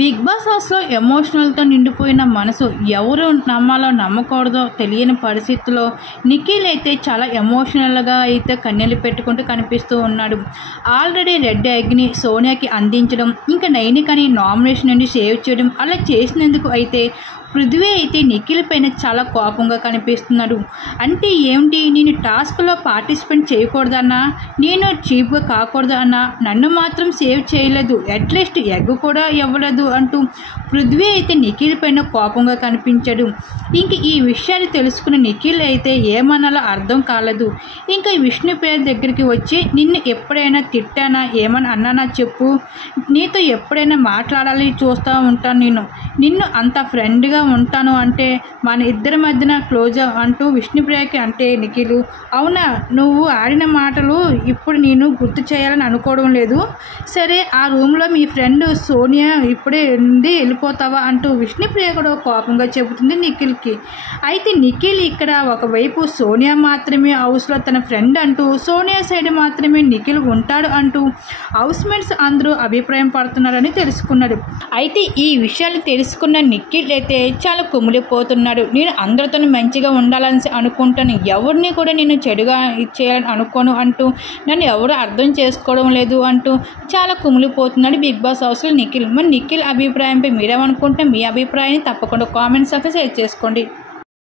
Big boss హౌస్లో ఎమోషనల్తో నిండిపోయిన మనసు ఎవరు నమ్మాలో నమ్మకూడదో తెలియని పరిస్థితిలో నిఖిల్ అయితే చాలా ఎమోషనల్గా అయితే కన్నీళ్ళు పెట్టుకుంటూ కనిపిస్తూ ఉన్నాడు. ఆల్రెడీ రెడ్ ఎగ్ని సోనియాకి అందించడం, ఇంకా నైనికని నామినేషన్ నుండి సేవ్ చేయడం అలా చేసినందుకు అయితే పృథ్వీ అయితే నిఖిల్ పైన చాలా కోపంగా కనిపిస్తున్నాడు. అంటే ఏమిటి, నేను టాస్క్లో పార్టిసిపేట్ చేయకూడదన్నా, నేను చీప్గా కాకూడదన్నా, నన్ను మాత్రం సేవ్ చేయలేదు, అట్లీస్ట్ ఎగ్ కూడా ఇవ్వలేదు అంటూ పృథ్వీ అయితే నిఖిల్ పైన కోపంగా కనిపించాడు. ఇంక ఈ విషయాన్ని తెలుసుకున్న నిఖిల్ అయితే ఏమనాలో అర్థం కాలేదు. ఇంకా విష్ణుప్రియ దగ్గరికి వచ్చి, నిన్ను ఎప్పుడైనా తిట్టానా, ఏమని అన్నానా చెప్పు, నీతో ఎప్పుడైనా మాట్లాడాలి చూస్తూ ఉంటాను, నిన్ను అంత ఫ్రెండ్గా ఉంటాను అంటే మన ఇద్దరి మధ్యన క్లోజ్ అంటూ విష్ణుప్రియకి అంటే నిఖిల్, అవునా నువ్వు ఆడిన మాటలు ఇప్పుడు నేను గుర్తు చేయాలని అనుకోవడం లేదు, సరే ఆ రూమ్లో మీ ఫ్రెండ్ సోనియా ఇప్పుడే ఉంది వెళ్ళిపోతావా అంటూ విష్ణుప్రియ కూడా కోపంగా చెబుతుంది నిఖిల్కి. అయితే నిఖిల్ ఇక్కడ ఒకవైపు సోనియా మాత్రమే హౌస్లో తన ఫ్రెండ్ అంటూ, సోనియా సైడ్ మాత్రమే నిఖిల్ ఉంటాడు అంటూ హౌస్మేట్స్ అందరూ అభిప్రాయం పడుతున్నారని తెలుసుకున్నాడు. అయితే ఈ విషయాలు తెలుసుకున్న నిఖిల్ అయితే చాలా కుమిలిపోతున్నాడు. నేను అందరితో మంచిగా ఉండాలని అనుకుంటాను, ఎవరిని కూడా నేను చెడుగా ఇచ్చేయాలని అనుకోను అంటూ, నన్ను ఎవరు అర్థం చేసుకోవడం లేదు అంటూ చాలా కుమిలిపోతున్నాడు బిగ్ బాస్ హౌస్లో నిఖిల్. మరి నిఖిల్ అభిప్రాయంపై మీరేమనుకుంటే మీ అభిప్రాయాన్ని తప్పకుండా కామెంట్స్ అయితే షేర్ చేసుకోండి.